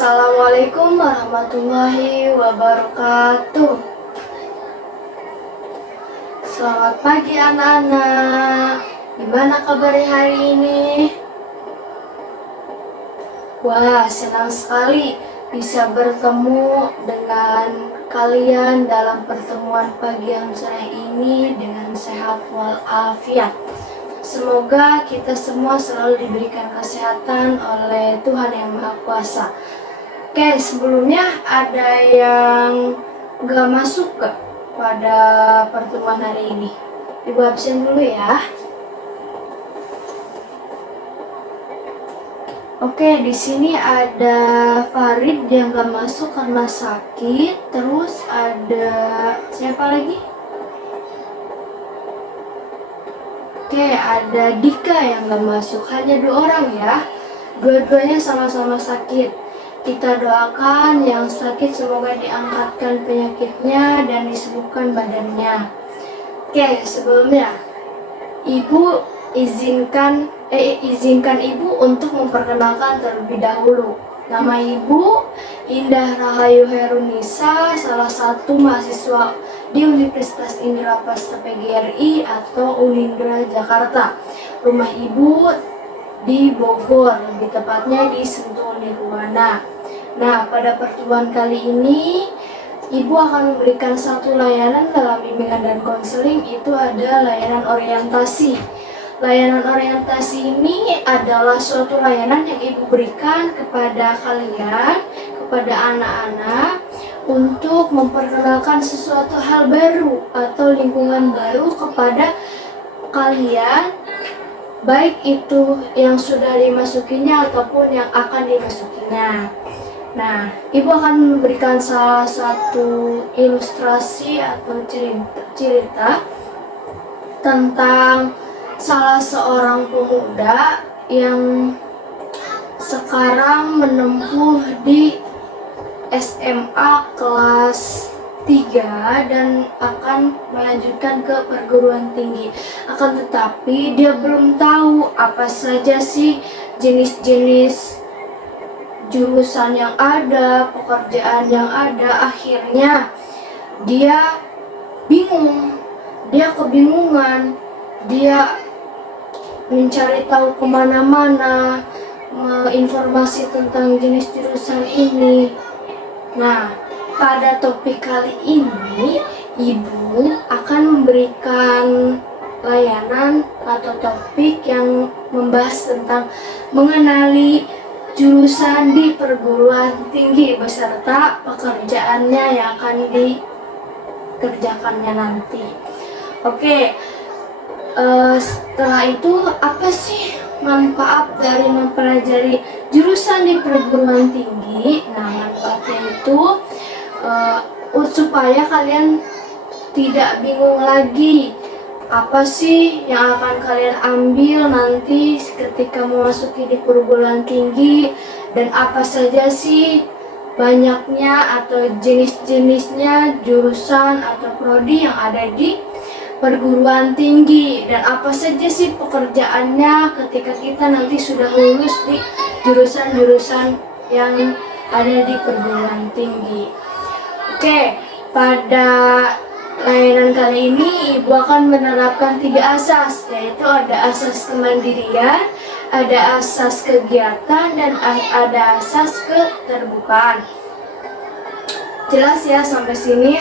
Assalamualaikum warahmatullahi wabarakatuh. Selamat pagi anak-anak. Gimana kabarnya hari ini? Wah, senang sekali bisa bertemu dengan kalian dalam pertemuan pagi yang cerah ini dengan sehat walafiat. Semoga kita semua selalu diberikan kesehatan oleh Tuhan Yang Maha Kuasa. Oke, sebelumnya ada yang gak masuk gak pada pertemuan hari ini? Ibu absen dulu ya. Oke, di sini ada Farid yang gak masuk karena sakit. Terus ada siapa lagi? Oke, ada Dika yang gak masuk. Hanya 2 orang ya. Dua-duanya sama-sama sakit. Kita doakan yang sakit semoga diangkatkan penyakitnya dan disembuhkan badannya. Oke, sebelumnya Ibu izinkan Ibu untuk memperkenalkan terlebih dahulu. Nama Ibu Indah Rahayu Herunisa, salah satu mahasiswa di Universitas Indra Prasta PGRI atau Unindra Jakarta. Rumah Ibu di Bogor, lebih tepatnya di Sentul Nirwana. Nah, pada pertemuan kali ini Ibu akan memberikan satu layanan dalam bimbingan dan konseling, itu ada layanan orientasi. Layanan orientasi ini adalah suatu layanan yang Ibu berikan kepada kalian, kepada anak-anak, untuk memperkenalkan sesuatu hal baru atau lingkungan baru kepada kalian, baik itu yang sudah dimasukinya ataupun yang akan dimasukinya. Nah, Ibu akan memberikan salah satu ilustrasi atau cerita tentang salah seorang pemuda yang sekarang menempuh di SMA kelas 3 dan akan melanjutkan ke perguruan tinggi. Akan tetapi dia belum tahu apa saja sih jenis-jenis jurusan yang ada, pekerjaan yang ada. Akhirnya dia bingung, dia kebingungan, dia mencari tahu kemana-mana informasi tentang jenis jurusan ini. Nah, pada topik kali ini Ibu akan memberikan layanan atau topik yang membahas tentang mengenali jurusan di perguruan tinggi beserta pekerjaannya yang akan dikerjakannya nanti. Oke, setelah itu apa sih manfaat dari mempelajari jurusan di perguruan tinggi? Nah, manfaatnya itu supaya kalian tidak bingung lagi apa sih yang akan kalian ambil nanti ketika memasuki di perguruan tinggi, dan apa saja sih banyaknya atau jenis-jenisnya jurusan atau prodi yang ada di perguruan tinggi, dan apa saja sih pekerjaannya ketika kita nanti sudah lulus di jurusan-jurusan yang ada di perguruan tinggi. Oke, pada layanan kali ini Ibu akan menerapkan 3 asas, yaitu ada asas kemandirian, ada asas kegiatan, dan ada asas keterbukaan. Jelas ya sampai sini?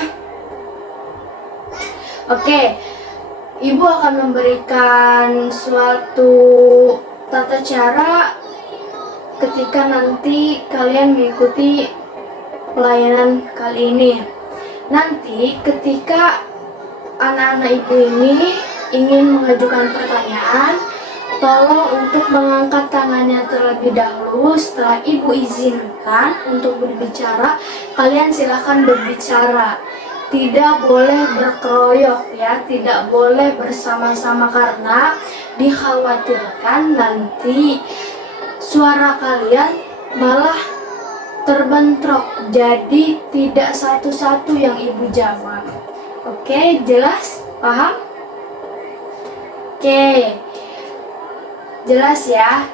Oke, Ibu akan memberikan suatu tata cara ketika nanti kalian mengikuti pelayanan kali ini. Nanti ketika anak-anak Ibu ini ingin mengajukan pertanyaan, tolong untuk mengangkat tangannya terlebih dahulu. Setelah Ibu izinkan untuk berbicara, kalian silakan berbicara. Tidak boleh berkeroyok ya, tidak boleh bersama-sama karena dikhawatirkan nanti suara kalian malah terbentrok, jadi tidak satu-satu yang Ibu jawab. Oke, jelas? Paham? Oke, jelas ya?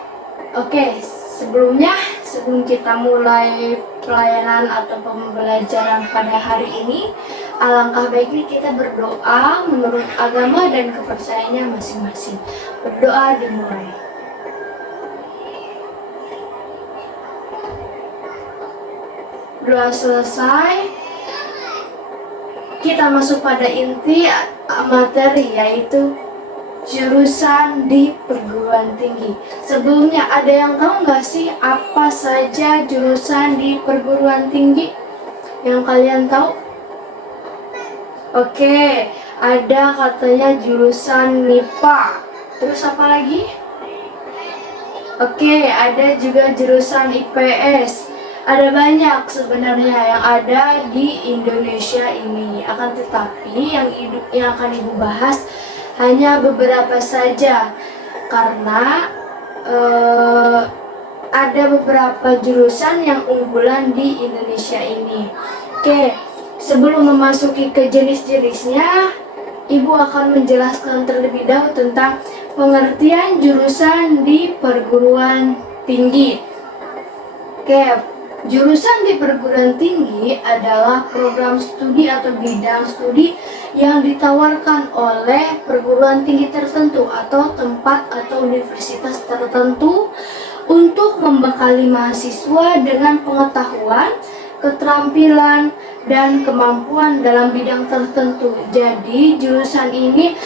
Oke, sebelumnya sebelum kita mulai pelayanan atau pembelajaran pada hari ini, alangkah baiknya kita berdoa menurut agama dan kepercayaannya masing-masing. Berdoa dimulai. Doa selesai, kita masuk pada inti materi, yaitu jurusan di perguruan tinggi. Sebelumnya, ada yang tahu nggak sih apa saja jurusan di perguruan tinggi yang kalian tahu? Oke, ada katanya jurusan MIPA. Terus apa lagi? Oke, ada juga jurusan IPS. Ada banyak sebenarnya yang ada di Indonesia ini. Akan tetapi yang akan Ibu bahas hanya beberapa saja, karena ada beberapa jurusan yang unggulan di Indonesia ini. Oke, sebelum memasuki ke jenis-jenisnya, Ibu akan menjelaskan terlebih dahulu tentang pengertian jurusan di perguruan tinggi. Oke, jurusan di perguruan tinggi adalah program studi atau bidang studi yang ditawarkan oleh perguruan tinggi tertentu atau tempat atau universitas tertentu untuk membekali mahasiswa dengan pengetahuan, keterampilan, dan kemampuan dalam bidang tertentu. Jadi, jurusan ini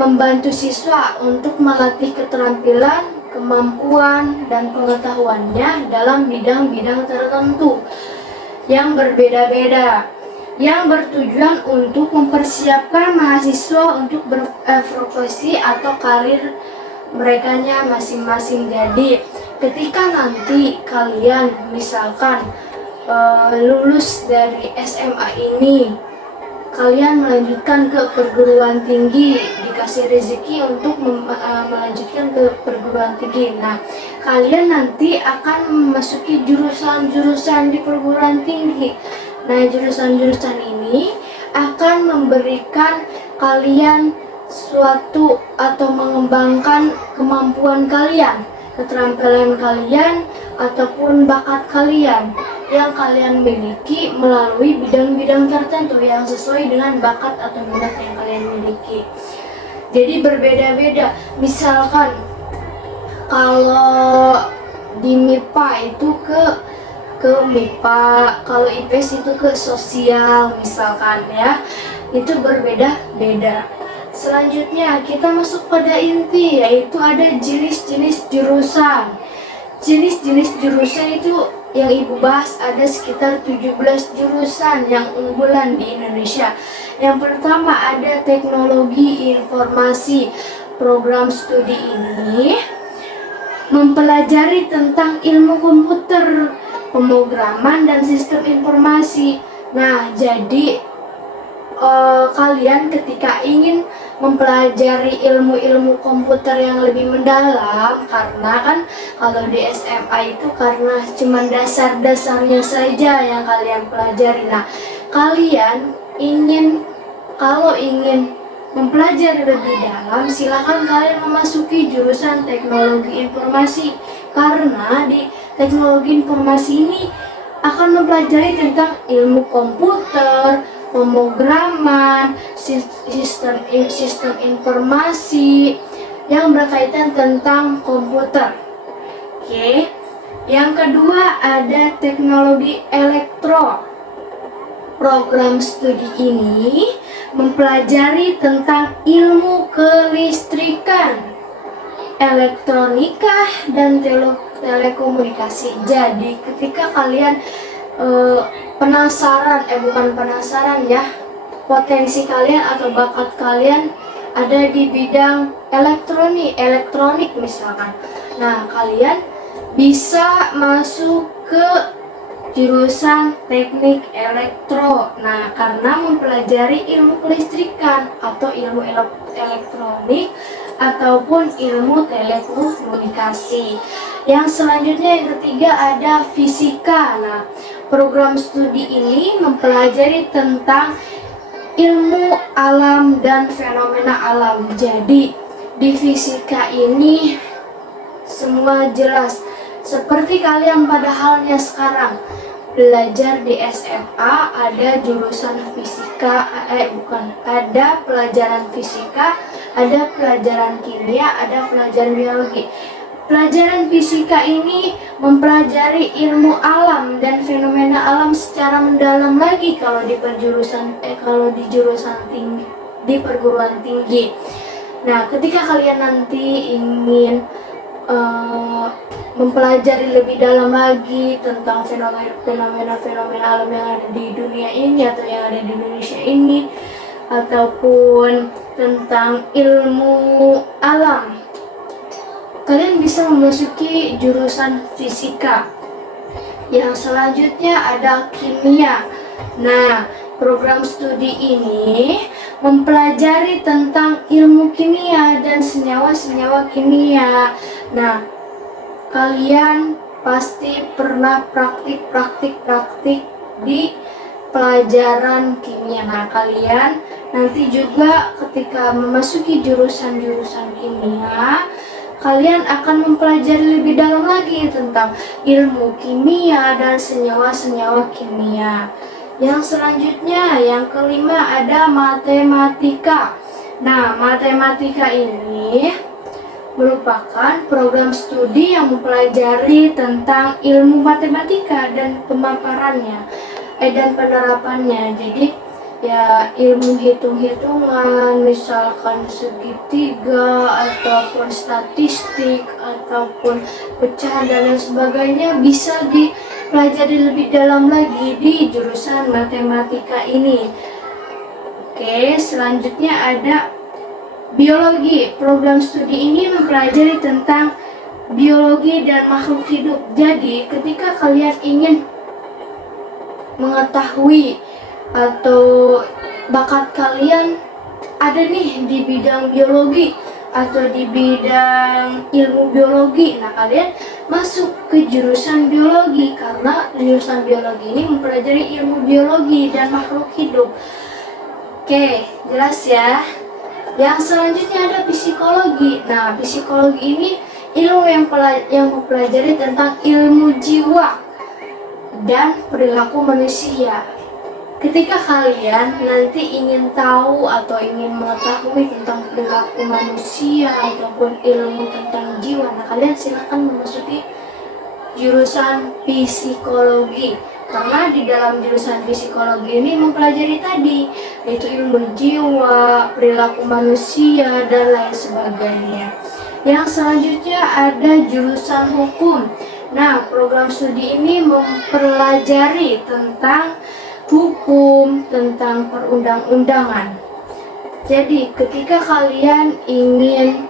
membantu siswa untuk melatih keterampilan, kemampuan, dan pengetahuannya dalam bidang-bidang tertentu yang berbeda-beda, yang bertujuan untuk mempersiapkan mahasiswa untuk berprofesi atau karir merekanya masing-masing. Jadi, ketika nanti kalian misalkan lulus dari SMA ini, kalian melanjutkan ke perguruan tinggi, dikasih rezeki untuk melanjutkan ke perguruan tinggi. Nah, kalian nanti akan memasuki jurusan-jurusan di perguruan tinggi. Nah, jurusan-jurusan ini akan memberikan kalian suatu atau mengembangkan kemampuan kalian, keterampilan kalian, ataupun bakat kalian yang kalian miliki melalui bidang-bidang tertentu yang sesuai dengan bakat atau minat yang kalian miliki. Jadi berbeda-beda. Misalkan kalau di MIPA itu ke MIPA, kalau IPS itu ke sosial misalkan ya. Itu berbeda-beda. Selanjutnya kita masuk pada inti, yaitu ada jenis-jenis jurusan. Jenis-jenis jurusan itu yang Ibu bahas ada sekitar 17 jurusan yang unggulan di Indonesia. Yang pertama ada teknologi informasi. Program studi ini mempelajari tentang ilmu komputer, pemrograman, dan sistem informasi. Nah, jadi kalian ketika ingin mempelajari ilmu-ilmu komputer yang lebih mendalam, karena kan kalau di SMA itu karena cuma dasar-dasarnya saja yang kalian pelajari. Nah, kalian kalau ingin mempelajari lebih dalam, silakan kalian memasuki jurusan teknologi informasi, karena di teknologi informasi ini akan mempelajari tentang ilmu komputer, pemrograman, sistem informasi yang berkaitan tentang komputer. Oke. Yang kedua ada teknologi elektro. Program studi ini mempelajari tentang ilmu kelistrikan, elektronika, dan telekomunikasi. Jadi ketika kalian bukan penasaran ya, potensi kalian atau bakat kalian ada di bidang elektronik misalkan. Nah, kalian bisa masuk ke jurusan teknik elektro. Nah, karena mempelajari ilmu kelistrikan atau ilmu elektronik ataupun ilmu telekomunikasi. Yang selanjutnya yang ketiga ada fisika. Nah, program studi ini mempelajari tentang ilmu alam dan fenomena alam. Jadi di fisika ini semua jelas. Seperti kalian pada halnya sekarang belajar di SMA, ada jurusan fisika, ada pelajaran fisika, ada pelajaran kimia, ada pelajaran biologi. Pelajaran fisika ini mempelajari ilmu alam dan fenomena alam secara mendalam lagi kalau di jurusan tinggi, di perguruan tinggi. Nah, ketika kalian nanti ingin mempelajari lebih dalam lagi tentang fenomena alam yang ada di dunia ini atau yang ada di Indonesia ini, ataupun tentang ilmu alam, kalian bisa memasuki jurusan fisika. Yang selanjutnya ada kimia. Nah, program studi ini mempelajari tentang ilmu kimia dan senyawa-senyawa kimia. Nah, kalian pasti pernah praktik di pelajaran kimia. Nah, kalian nanti juga ketika memasuki jurusan-jurusan kimia, kalian akan mempelajari lebih dalam lagi tentang ilmu kimia dan senyawa-senyawa kimia. Yang selanjutnya, yang kelima ada matematika. Nah, matematika ini merupakan program studi yang mempelajari tentang ilmu matematika dan pemaparannya dan penerapannya. Jadi ya ilmu hitung-hitungan, misalkan segitiga ataupun statistik ataupun pecahan dan lain sebagainya bisa dipelajari lebih dalam lagi di jurusan matematika ini. Oke, selanjutnya ada biologi. Program studi ini mempelajari tentang biologi dan makhluk hidup. Jadi ketika kalian ingin mengetahui atau bakat kalian ada nih di bidang biologi atau di bidang ilmu biologi, nah kalian masuk ke jurusan biologi karena jurusan biologi ini mempelajari ilmu biologi dan makhluk hidup. Oke, jelas ya. Yang selanjutnya ada psikologi. Nah, psikologi ini ilmu yang mempelajari tentang ilmu jiwa dan perilaku manusia. Ketika kalian nanti ingin tahu atau ingin mengetahui tentang perilaku manusia ataupun ilmu tentang jiwa, nah kalian silakan memasuki jurusan psikologi. Karena di dalam jurusan psikologi ini mempelajari tadi, yaitu ilmu jiwa, perilaku manusia, dan lain sebagainya. Yang selanjutnya ada jurusan hukum. Nah, program studi ini mempelajari tentang hukum, tentang perundang-undangan. Jadi ketika kalian ingin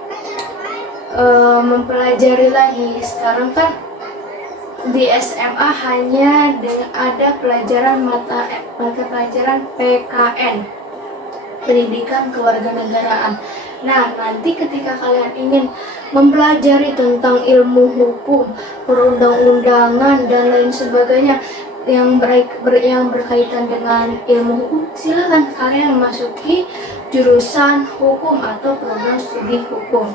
mempelajari lagi, sekarang kan di SMA hanya ada pelajaran mata pelajaran PKN, pendidikan kewarganegaraan. Nah, nanti ketika kalian ingin mempelajari tentang ilmu hukum, perundang-undangan dan lain sebagainya yang berkaitan dengan ilmu hukum, silakan kalian memasuki jurusan hukum atau program studi hukum.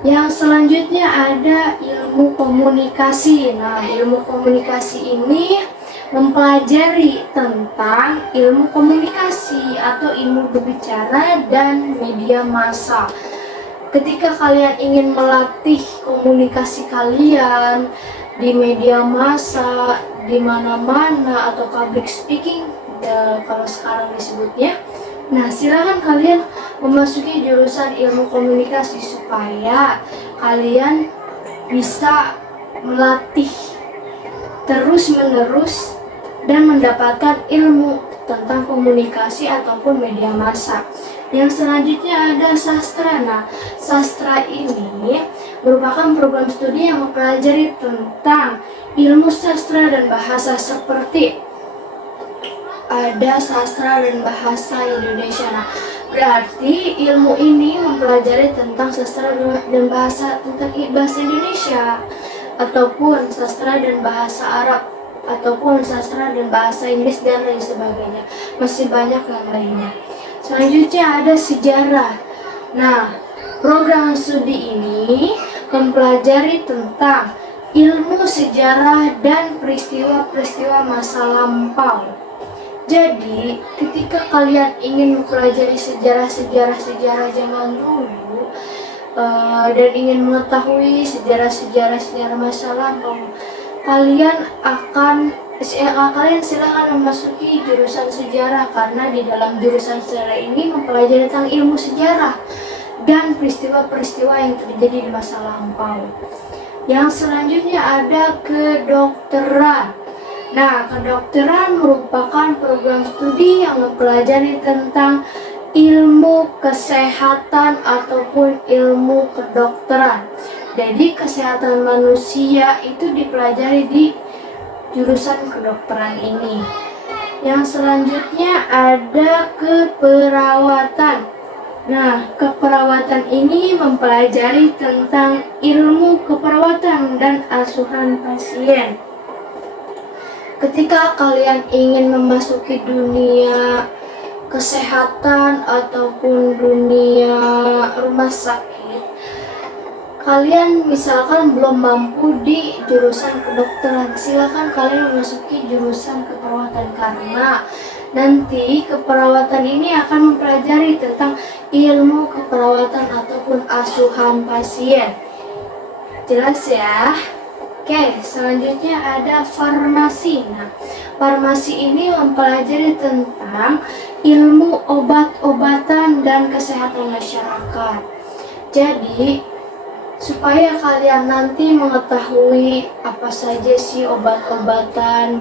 Yang selanjutnya ada ilmu komunikasi. Nah, ilmu komunikasi ini mempelajari tentang ilmu komunikasi atau ilmu berbicara dan media massa. Ketika kalian ingin melatih komunikasi kalian di media massa, di mana-mana, atau public speaking kalau sekarang disebutnya, nah silakan kalian memasuki jurusan ilmu komunikasi supaya kalian bisa melatih terus-menerus dan mendapatkan ilmu tentang komunikasi ataupun media massa. Yang selanjutnya ada sastra. Nah, sastra ini merupakan program studi yang mempelajari tentang ilmu sastra dan bahasa, seperti ada sastra dan bahasa Indonesia. Nah, berarti ilmu ini mempelajari tentang sastra dan bahasa, tentang bahasa Indonesia, ataupun sastra dan bahasa Arab, ataupun sastra dan bahasa Inggris dan lain sebagainya. Masih banyak yang lainnya. Selanjutnya ada sejarah. Nah, program studi ini mempelajari tentang sejarah dan peristiwa-peristiwa masa lampau. Jadi, ketika kalian ingin mempelajari sejarah zaman dulu dan ingin mengetahui sejarah masa lampau, kalian silakan memasuki jurusan sejarah, karena di dalam jurusan sejarah ini mempelajari tentang ilmu sejarah dan peristiwa-peristiwa yang terjadi di masa lampau. Yang selanjutnya ada kedokteran. Nah, kedokteran merupakan program studi yang mempelajari tentang ilmu kesehatan ataupun ilmu kedokteran. Jadi kesehatan manusia itu dipelajari di jurusan kedokteran ini. Yang selanjutnya ada keperawatan. Nah, keperawatan ini mempelajari tentang ilmu keperawatan dan asuhan pasien. Ketika kalian ingin memasuki dunia kesehatan ataupun dunia rumah sakit, kalian misalkan belum mampu di jurusan kedokteran, silakan kalian memasuki jurusan keperawatan, karena nanti keperawatan ini akan mempelajari tentang ilmu keperawatan ataupun asuhan pasien. Jelas ya? Oke, selanjutnya ada farmasi. Nah, farmasi ini mempelajari tentang ilmu obat-obatan dan kesehatan masyarakat. Jadi, supaya kalian nanti mengetahui apa saja sih obat-obatan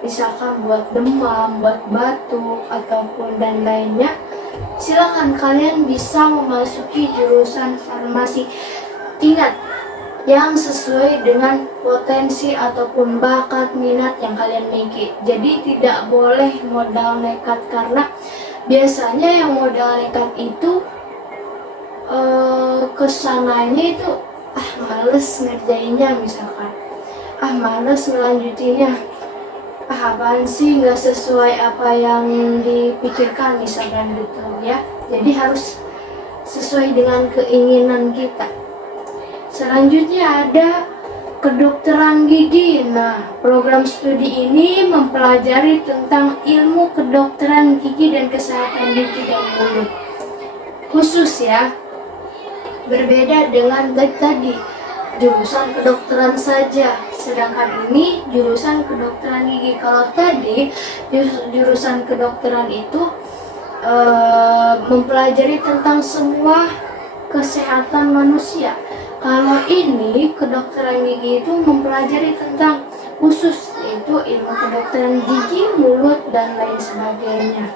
misalkan buat demam, buat batuk, ataupun dan lainnya, silakan kalian bisa memasuki jurusan farmasi. Ingat, yang sesuai dengan potensi ataupun bakat minat yang kalian miliki. Jadi tidak boleh modal nekat, karena biasanya yang modal nekat itu kesananya itu males ngerjainnya, misalkan males ngelanjutinnya, apaan sih, nggak sesuai apa yang dipikirkan, misalkan gitu ya. Jadi harus sesuai dengan keinginan kita. Selanjutnya ada kedokteran gigi. Nah, program studi ini mempelajari tentang ilmu kedokteran gigi dan kesehatan gigi dan mulut. Khusus ya, berbeda dengan tadi jurusan kedokteran saja, sedangkan ini jurusan kedokteran gigi. Kalau tadi jurusan kedokteran itu mempelajari tentang semua kesehatan manusia. Kalau ini kedokteran gigi itu mempelajari tentang khusus, yaitu ilmu kedokteran gigi, mulut, dan lain sebagainya.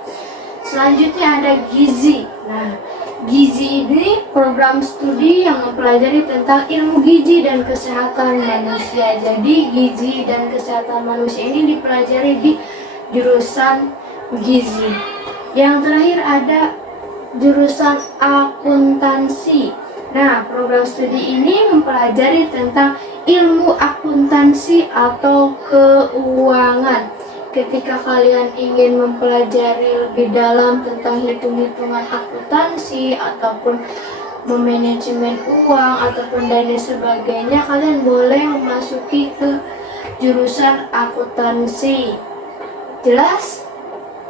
Selanjutnya ada gizi. Nah, gizi ini program studi yang mempelajari tentang ilmu gizi dan kesehatan manusia. Jadi gizi dan kesehatan manusia ini dipelajari di jurusan gizi. Yang terakhir ada jurusan akuntansi. Nah, program studi ini mempelajari tentang ilmu akuntansi atau keuangan. Ketika kalian ingin mempelajari lebih dalam tentang hitung-hitungan akuntansi ataupun memanajemen uang ataupun dan sebagainya, kalian boleh memasuki ke jurusan akuntansi. Jelas?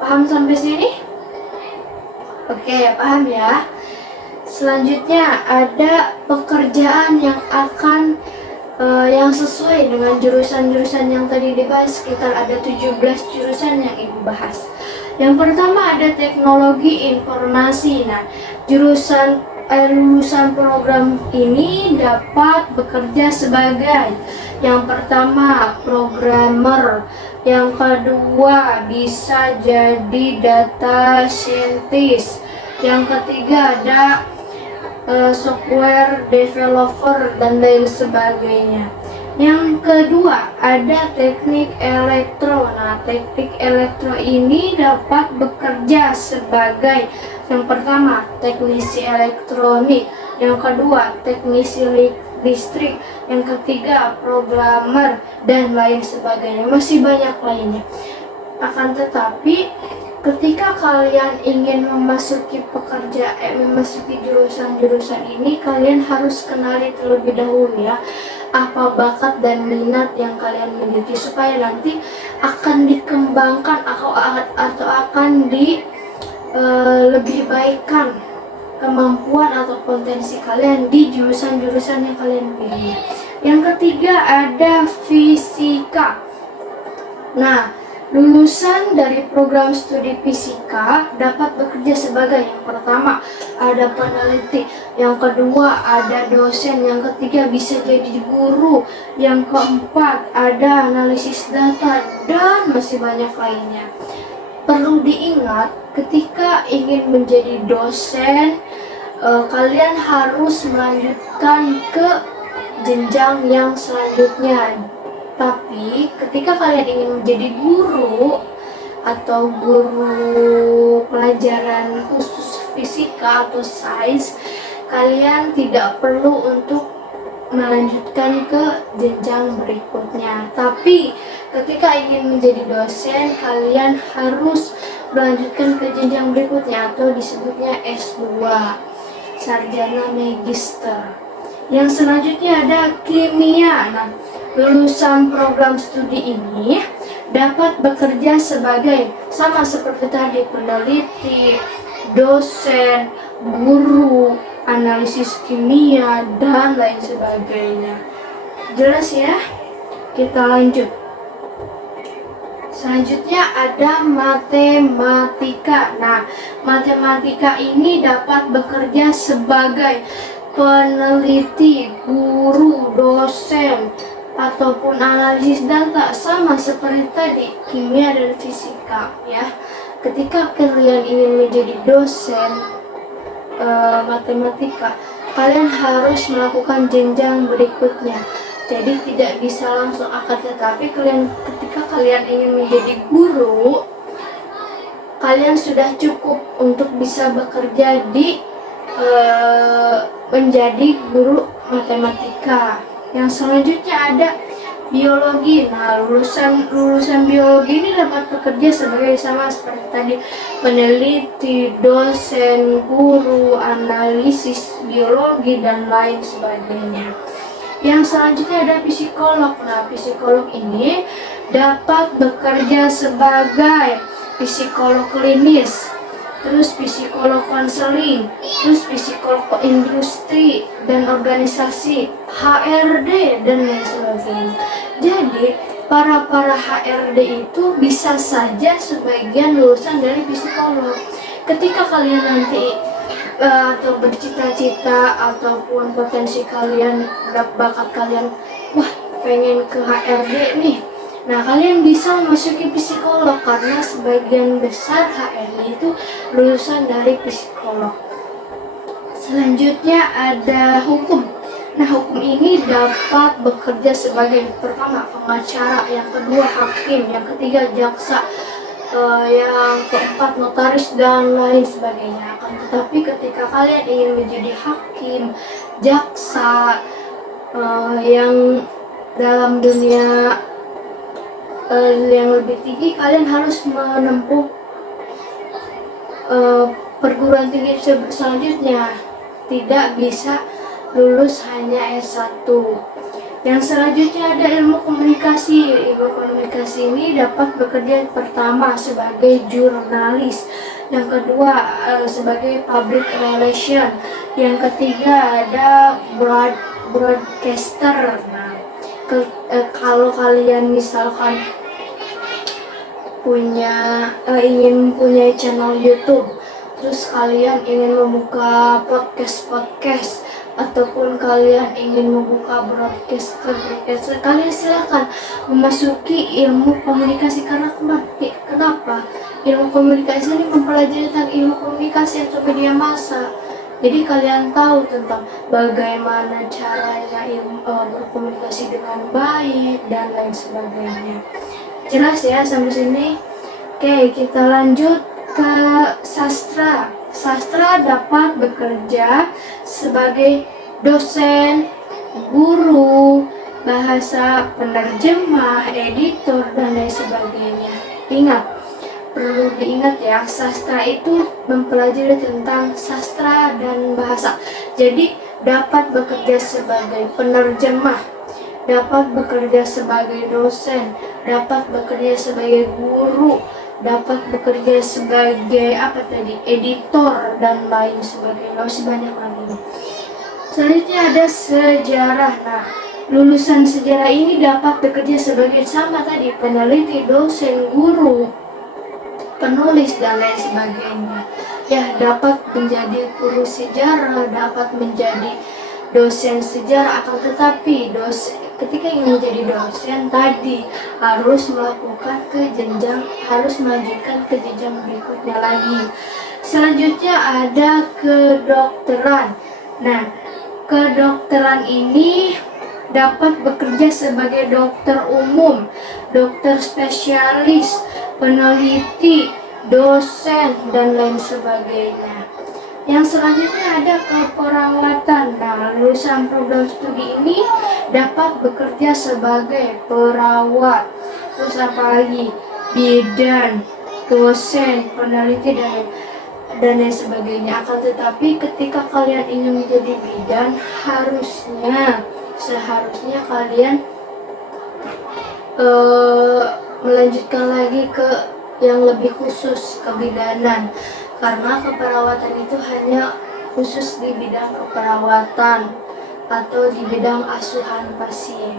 Paham sampai sini? Oke, paham ya. Selanjutnya ada pekerjaan yang akan yang sesuai dengan jurusan-jurusan yang tadi dibahas. Sekitar ada 17 jurusan yang ibu bahas. Yang pertama ada teknologi informasi. Nah, lulusan program ini dapat bekerja sebagai yang pertama programmer, yang kedua bisa jadi data scientist, yang ketiga ada software developer dan lain sebagainya. Yang kedua ada teknik elektro. Nah, teknik elektro ini dapat bekerja sebagai yang pertama teknisi elektronik, yang kedua teknisi listrik, yang ketiga programmer dan lain sebagainya. Masih banyak lainnya. Akan tetapi ketika kalian ingin memasuki memasuki jurusan-jurusan ini, kalian harus kenali terlebih dahulu ya, apa bakat dan minat yang kalian miliki, supaya nanti akan dikembangkan atau akan lebih baikkan kemampuan atau potensi kalian di jurusan-jurusan yang kalian pilih. Yang ketiga ada fisika. Nah, lulusan dari program studi fisika dapat bekerja sebagai, yang pertama ada peneliti, yang kedua ada dosen, yang ketiga bisa jadi guru, yang keempat ada analisis data, dan masih banyak lainnya. Perlu diingat, ketika ingin menjadi dosen, kalian harus melanjutkan ke jenjang yang selanjutnya. Tapi ketika kalian ingin menjadi guru atau guru pelajaran khusus fisika atau sains, kalian tidak perlu untuk melanjutkan ke jenjang berikutnya. Tapi ketika ingin menjadi dosen, kalian harus melanjutkan ke jenjang berikutnya atau disebutnya S2, sarjana magister. Yang selanjutnya ada kimia. Nah, lulusan program studi ini dapat bekerja sebagai, sama seperti tadi, peneliti, dosen, guru, analisis kimia, dan lain sebagainya. Jelas ya? Kita lanjut. Selanjutnya ada matematika. Nah, matematika ini dapat bekerja sebagai peneliti, guru, dosen, ataupun analisis data, sama seperti tadi kimia dan fisika ya. Ketika kalian ingin menjadi dosen matematika, kalian harus melakukan jenjang berikutnya. Jadi tidak bisa langsung akad, tetapi ketika kalian ingin menjadi guru, kalian sudah cukup untuk bisa bekerja di menjadi guru matematika. Yang selanjutnya ada biologi. Nah, lulusan biologi ini dapat bekerja sebagai, sama seperti tadi, peneliti, dosen, guru, analisis biologi, dan lain sebagainya. Yang selanjutnya ada psikolog. Nah, psikolog ini dapat bekerja sebagai psikolog klinis, terus psikolog konseling, terus psikolog industri dan organisasi, HRD, dan lain sebagainya. Jadi para HRD itu bisa saja sebagian lulusan dari psikolog. Ketika kalian nanti atau bercita-cita ataupun potensi kalian, bakat kalian, wah pengen ke HRD nih, nah kalian bisa memasuki psikolog karena sebagian besar HRD itu lulusan dari psikolog. Selanjutnya ada hukum. Nah, hukum ini dapat bekerja sebagai, pertama pengacara, yang kedua hakim, yang ketiga jaksa, yang keempat notaris, dan lain sebagainya. Tetapi ketika kalian ingin menjadi hakim, jaksa, yang dalam dunia yang lebih tinggi, kalian harus menempuh perguruan tinggi selanjutnya. Tidak bisa lulus hanya S1. Yang selanjutnya ada ilmu komunikasi. Ilmu komunikasi ini dapat bekerja pertama sebagai jurnalis, yang kedua sebagai public relation, yang ketiga ada broadcaster. Nah, kalau kalian misalkan ingin punya channel YouTube, terus kalian ingin membuka podcast ataupun kalian ingin membuka broadcaster, kalian silahkan memasuki ilmu komunikasi. Karena kenapa? Ilmu komunikasi ini mempelajari tentang ilmu komunikasi atau media massa. Jadi kalian tahu tentang bagaimana caranya berkomunikasi dengan baik dan lain sebagainya. Jelas ya sampai sini? Oke, kita lanjut ke sastra. Sastra dapat bekerja sebagai dosen, guru, bahasa, penerjemah, editor, dan lain sebagainya. Perlu diingat ya, sastra itu mempelajari tentang sastra dan bahasa. Jadi dapat bekerja sebagai penerjemah, dapat bekerja sebagai dosen, dapat bekerja sebagai guru, dapat bekerja sebagai editor dan lain sebagainya. Masih banyak lagi. Selanjutnya ada sejarah. Nah, lulusan sejarah ini dapat bekerja sebagai sama tadi peneliti, dosen, guru, penulis dan lain sebagainya. Ya, dapat menjadi guru sejarah, dapat menjadi dosen sejarah, akan tetapi ketika ingin menjadi dosen tadi harus melanjutkan ke jenjang berikutnya lagi. Selanjutnya ada kedokteran. Nah, kedokteran ini dapat bekerja sebagai dokter umum, dokter spesialis, peneliti, dosen, dan lain sebagainya. Yang selanjutnya ada keperawatan. Nah, lulusan program studi ini dapat bekerja sebagai perawat. Terus apa lagi? Bidan, dosen, peneliti, dan lain sebagainya. Akan tetapi ketika kalian ingin menjadi bidan, seharusnya kalian melanjutkan lagi ke yang lebih khusus, kebidanan, karena keperawatan itu hanya khusus di bidang keperawatan atau di bidang asuhan pasien.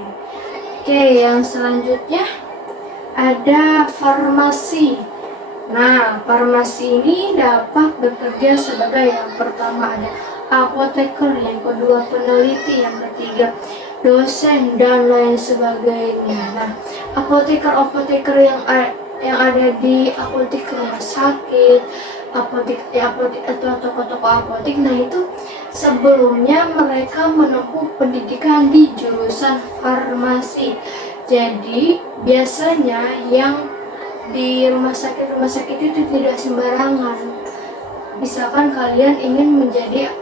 Oke, yang selanjutnya ada farmasi. Nah, farmasi ini dapat bekerja sebagai yang pertama ada apoteker, yang kedua peneliti, yang ketiga dosen, dan lain sebagainya. Nah, apoteker yang ada di apotek rumah sakit, apotek atau toko-toko apotek, nah itu sebelumnya mereka menempuh pendidikan di jurusan farmasi. Jadi biasanya yang di rumah sakit itu tidak sembarangan. Misalkan kalian ingin menjadi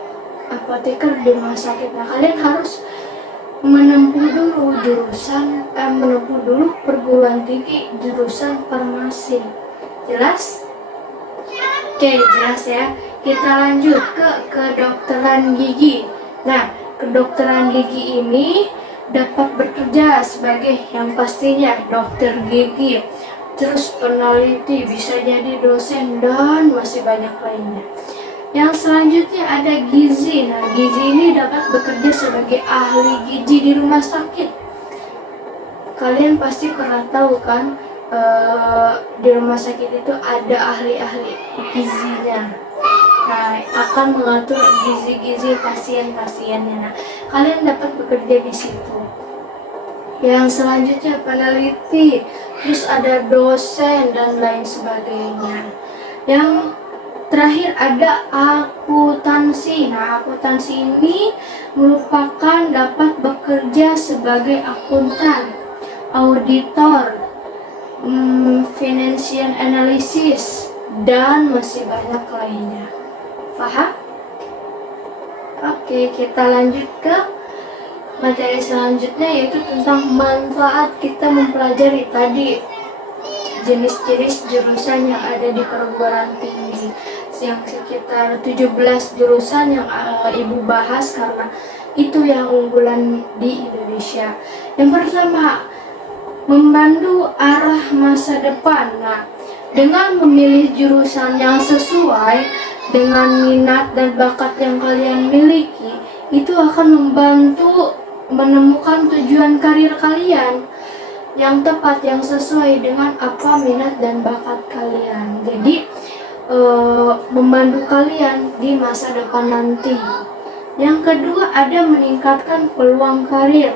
apoteker di rumah sakit, nah kalian harus menempuh dulu perguruan tinggi jurusan farmasi. Jelas? Oke, jelas ya. Kita lanjut ke kedokteran gigi. Nah, kedokteran gigi ini dapat bekerja sebagai yang pastinya dokter gigi, terus peneliti, bisa jadi dosen, dan masih banyak lainnya. Yang selanjutnya ada gizi. Nah, gizi ini dapat bekerja sebagai ahli gizi di rumah sakit. Kalian pasti pernah tahu kan, di rumah sakit itu ada ahli-ahli gizinya. Nah, akan mengatur gizi-gizi pasien-pasiennya. Nah, kalian dapat bekerja di situ. Yang selanjutnya peneliti, terus ada dosen, dan lain sebagainya. Yang terakhir ada akuntansi. Nah, akuntansi ini merupakan dapat bekerja sebagai akuntan, auditor, financial analysis, dan masih banyak lainnya. Paham? Oke, kita lanjut ke materi selanjutnya, yaitu tentang manfaat kita mempelajari tadi jenis-jenis jurusan yang ada di perguruan tinggi, yang sekitar 17 jurusan yang Ibu bahas karena itu yang unggulan di Indonesia. Yang pertama, memandu arah masa depan. Nah, dengan memilih jurusan yang sesuai dengan minat dan bakat yang kalian miliki, itu akan membantu menemukan tujuan karir kalian yang tepat, yang sesuai dengan apa minat dan bakat kalian. Jadi memandu kalian di masa depan nanti. Yang kedua ada meningkatkan peluang karir.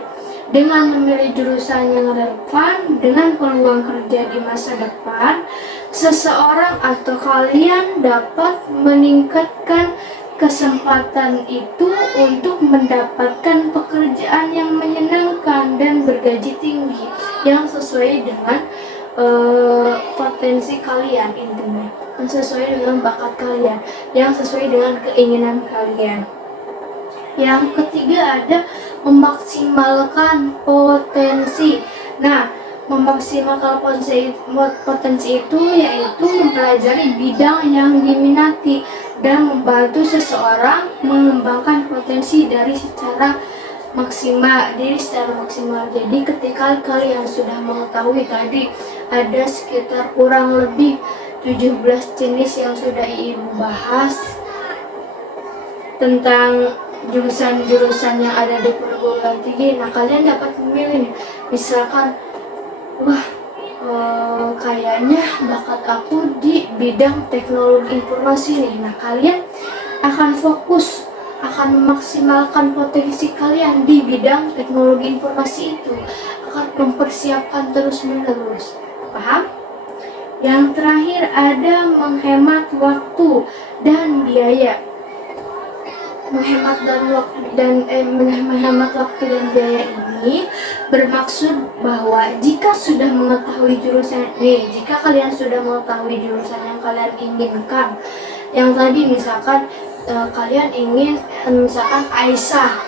Dengan memilih jurusan yang relevan dengan peluang kerja di masa depan, seseorang atau kalian dapat meningkatkan kesempatan itu untuk mendapatkan pekerjaan yang menyenangkan dan bergaji tinggi yang sesuai dengan potensi kalian, intinya yang sesuai dengan bakat kalian, yang sesuai dengan keinginan kalian. Yang ketiga ada memaksimalkan potensi. Nah, memaksimalkan potensi itu yaitu mempelajari bidang yang diminati dan membantu seseorang mengembangkan potensi dari secara secara maksimal. Jadi ketika kalian sudah mengetahui tadi ada sekitar kurang lebih 17 jenis yang sudah Ibu bahas tentang jurusan-jurusan yang ada di perguruan tinggi. Nah, kalian dapat memilih nih. Misalkan, wah, kayaknya bakat aku di bidang teknologi informasi nih. Nah, kalian akan fokus, akan memaksimalkan potensi kalian di bidang teknologi informasi itu, akan mempersiapkan terus-menerus. Paham? Yang terakhir ada menghemat waktu dan biaya. Menghemat waktu dan biaya ini bermaksud bahwa jika kalian sudah mengetahui jurusan yang kalian inginkan, yang tadi misalkan kalian ingin, misalkan Aisyah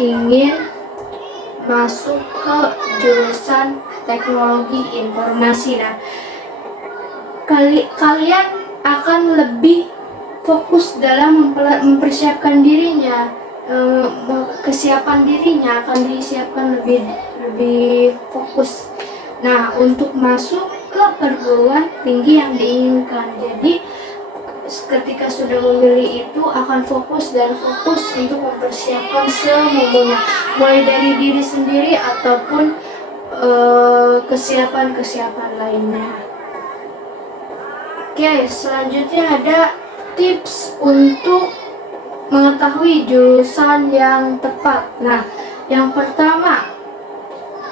ingin masuk ke jurusan teknologi informasi. Nah, kalian akan lebih fokus dalam mempersiapkan dirinya, kesiapan dirinya akan disiapkan lebih fokus. Nah, untuk masuk ke perguruan tinggi yang diinginkan. Jadi ketika sudah memilih itu akan fokus untuk mempersiapkan semuanya, mulai dari diri sendiri ataupun kesiapan lainnya. Oke, selanjutnya ada tips untuk mengetahui jurusan yang tepat. Nah, yang pertama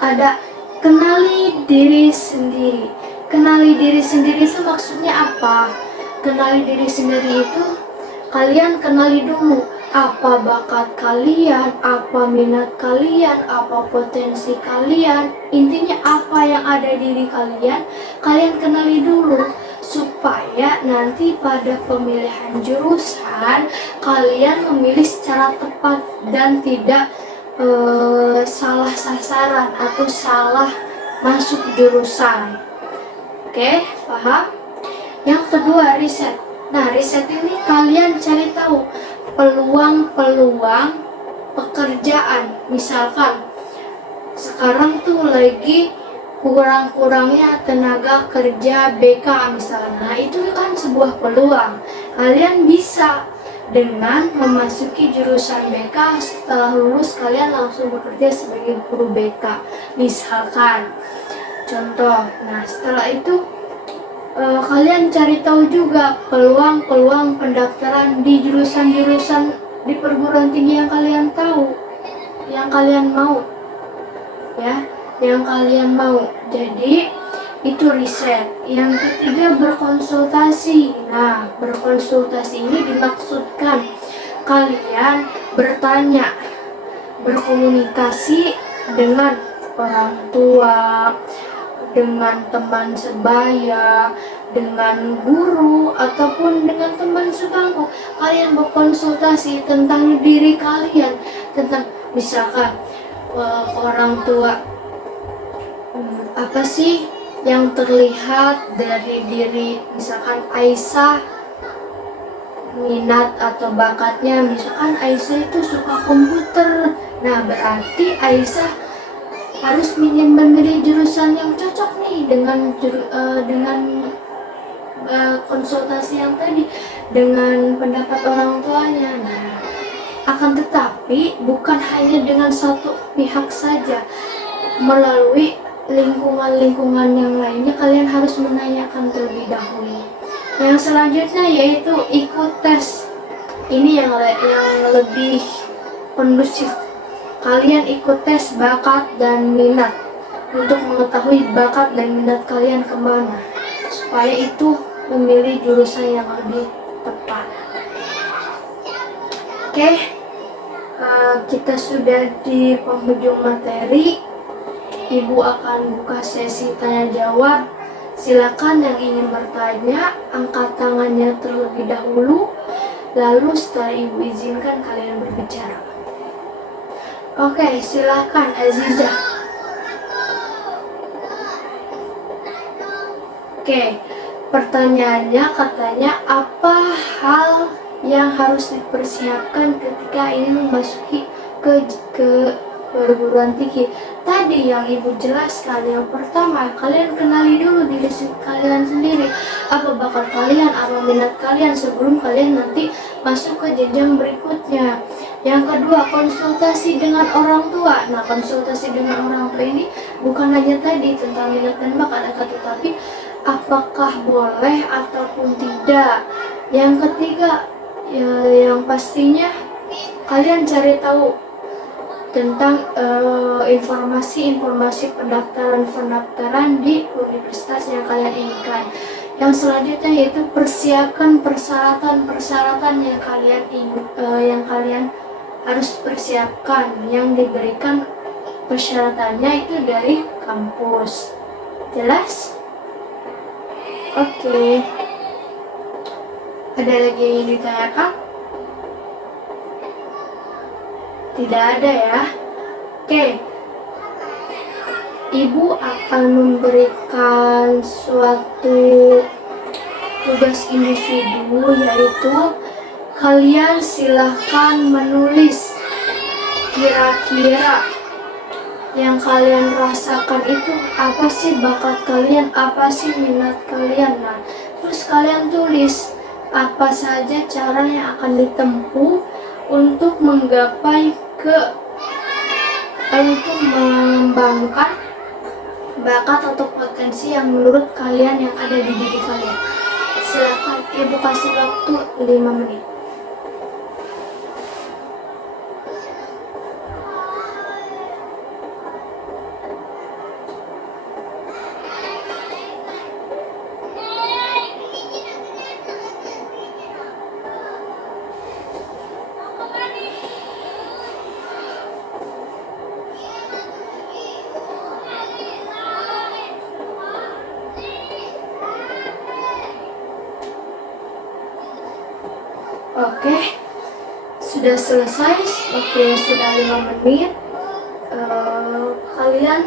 ada kenali diri sendiri. Kenali diri sendiri itu maksudnya apa? Kenali diri sendiri itu kalian kenali dulu apa bakat kalian, apa minat kalian, apa potensi kalian. Intinya apa yang ada di diri kalian kenali dulu, supaya nanti pada pemilihan jurusan kalian memilih secara tepat dan tidak salah sasaran atau salah masuk jurusan. Oke, paham? Yang kedua, riset. Nah, riset ini kalian cari tahu peluang-peluang pekerjaan. Misalkan sekarang tuh lagi kurang-kurangnya tenaga kerja BK misalnya. Nah, itu kan sebuah peluang. Kalian bisa dengan memasuki jurusan BK, setelah lulus kalian langsung bekerja sebagai guru BK misalkan. Contoh. Nah, setelah itu kalian cari tahu juga peluang-peluang pendaftaran di jurusan-jurusan di perguruan tinggi yang kalian tahu, yang kalian mau, ya. Yang kalian mau. Jadi itu riset. Yang ketiga, berkonsultasi. Nah, berkonsultasi ini dimaksudkan kalian bertanya, berkomunikasi dengan orang tua, dengan teman sebaya, dengan guru, ataupun dengan teman sebangku. Kalian berkonsultasi tentang diri kalian, tentang misalkan orang tua, apa sih yang terlihat dari diri misalkan Aisyah, minat atau bakatnya, misalkan Aisyah itu suka komputer. Nah, berarti Aisyah harus memilih jurusan yang cocok nih dengan konsultasi yang tadi, dengan pendapat orang tuanya. Nah, akan tetapi bukan hanya dengan satu pihak saja, melalui lingkungan-lingkungan yang lainnya kalian harus menanyakan terlebih dahulu. Yang selanjutnya yaitu ikut tes. Ini yang lebih kondusif. Kalian ikut tes bakat dan minat untuk mengetahui bakat dan minat kalian kemana, supaya itu memilih jurusan yang lebih tepat. Oke, kita sudah di penghujung materi. Ibu akan buka sesi tanya jawab. Silakan yang ingin bertanya, angkat tangannya terlebih dahulu, lalu setelah Ibu izinkan kalian berbicara. Oke, silakan Aziza. Oke, pertanyaannya katanya apa hal yang harus dipersiapkan ketika ingin memasuki ke perguruan tinggi. Tadi yang ibu jelaskan, yang pertama kalian kenali dulu diri kalian sendiri, apa bakat kalian, apa minat kalian sebelum kalian nanti masuk ke jenjang berikutnya. Yang kedua, konsultasi dengan orang tua. Nah, konsultasi dengan orang tua ini bukan hanya tadi tentang minat dan bakat, tetapi apakah boleh ataupun tidak. Yang ketiga, ya, yang pastinya kalian cari tahu tentang informasi-informasi pendaftaran di universitas yang kalian inginkan. Yang selanjutnya yaitu persiapkan persyaratan-persyaratan yang kalian harus persiapkan, yang diberikan persyaratannya itu dari kampus. Jelas? Oke. Ada lagi yang ingin ditanyakan? Tidak ada ya. Oke. Ibu akan memberikan suatu tugas individu, yaitu kalian silahkan menulis kira-kira yang kalian rasakan itu apa sih bakat kalian, apa sih minat kalian. Nah, terus kalian tulis apa saja cara yang akan ditempuh untuk menggapai untuk mengembangkan bakat atau potensi yang menurut kalian yang ada di diri kalian. Silakan ibu kasih waktu 5 menit. Oke, sudah selesai. Oke, sudah 5 menit. Kalian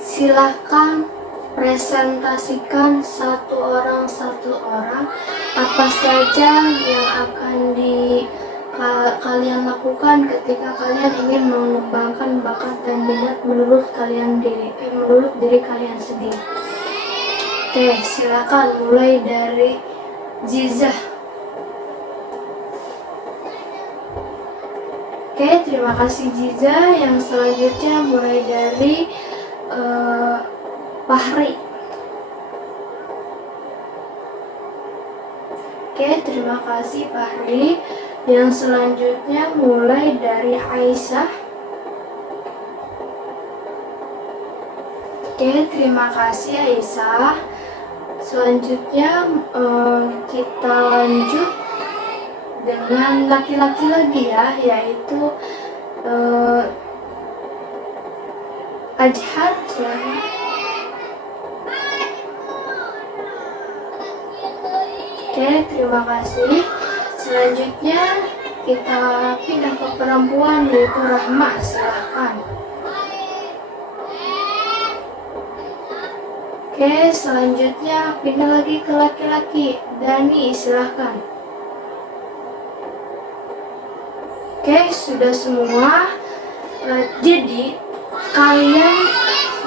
silahkan presentasikan satu orang apa saja yang akan kalian lakukan ketika kalian ingin mengembangkan bakat dan minat menurut diri kalian sendiri. Oke, silakan mulai dari Zizah. Oke, terima kasih Ziza. Yang selanjutnya mulai dari Fahri. Oke, terima kasih Fahri. Yang selanjutnya mulai dari Aisyah. Oke, terima kasih Aisyah. Selanjutnya kita lanjut dengan laki-laki lagi ya, yaitu Ajhar. Oke, terima kasih. Selanjutnya kita pindah ke perempuan, yaitu Rahma. Silakan. Oke, selanjutnya pindah lagi ke laki-laki, Dani. Silakan. Oke, sudah semua. Jadi kalian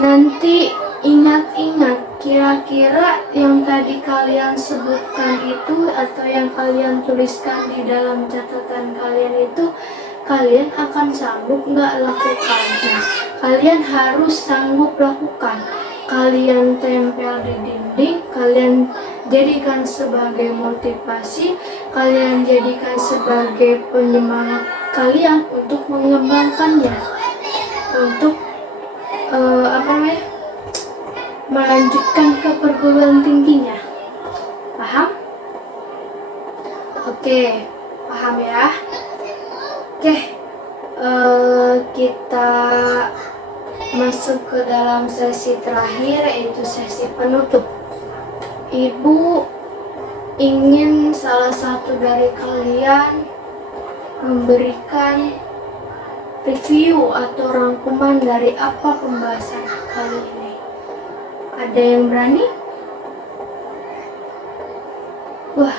nanti ingat-ingat kira-kira yang tadi kalian sebutkan itu atau yang kalian tuliskan di dalam catatan kalian itu, kalian akan sanggup nggak lakukan? Nah, kalian harus sanggup lakukan. Kalian tempel di dinding, kalian jadikan sebagai motivasi, kalian jadikan sebagai penyemangat kalian untuk mengembangkannya, untuk melanjutkan ke perguruan tingginya. Paham? Oke, paham ya? Oke, kita masuk ke dalam sesi terakhir, yaitu sesi penutup. Ibu ingin salah satu dari kalian memberikan review atau rangkuman dari apa pembahasan kali ini. Ada yang berani? Wah,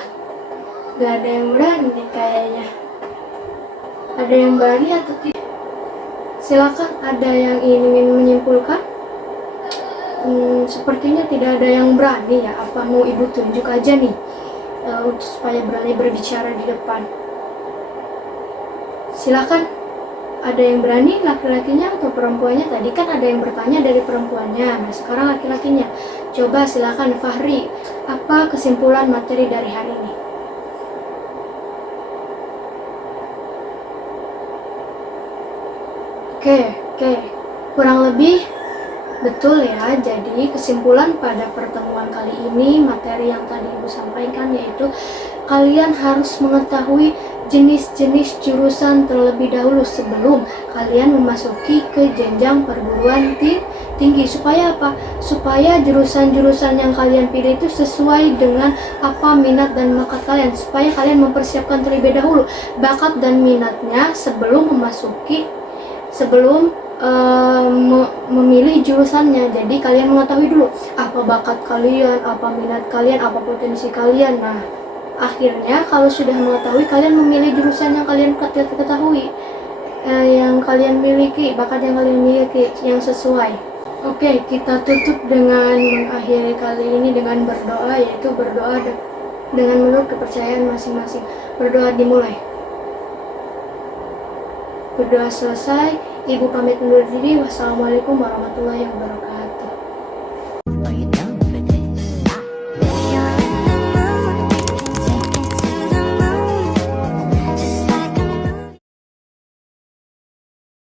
gak ada yang berani nih kayaknya. Ada yang berani atau tidak? Silakan, ada yang ingin menyimpulkan? Sepertinya tidak ada yang berani ya. Apa mau ibu tunjuk aja nih supaya berani berbicara di depan? Silakan, ada yang berani, laki-lakinya atau perempuannya? Tadi kan ada yang bertanya dari perempuannya, nah sekarang laki-lakinya. Coba silakan Fahri, apa kesimpulan materi dari hari ini? Oke, kurang lebih betul ya. Jadi kesimpulan pada pertemuan kali ini, materi yang tadi Ibu sampaikan yaitu kalian harus mengetahui jenis-jenis jurusan terlebih dahulu sebelum kalian memasuki ke jenjang perguruan tinggi. Supaya apa? Supaya jurusan-jurusan yang kalian pilih itu sesuai dengan apa minat dan bakat kalian. Supaya kalian mempersiapkan terlebih dahulu bakat dan minatnya sebelum memilih jurusannya. Jadi kalian mengetahui dulu apa bakat kalian, apa minat kalian, apa potensi kalian. Nah, akhirnya kalau sudah mengetahui, kalian memilih jurusan yang kalian ketahui, yang kalian miliki, bakat yang kalian miliki, yang sesuai. Oke, kita tutup dengan mengakhiri kali ini dengan berdoa, yaitu berdoa dengan menurut kepercayaan masing-masing. Berdoa dimulai. Berdoa selesai, Ibu pamit undur diri. Wassalamualaikum warahmatullahi wabarakatuh.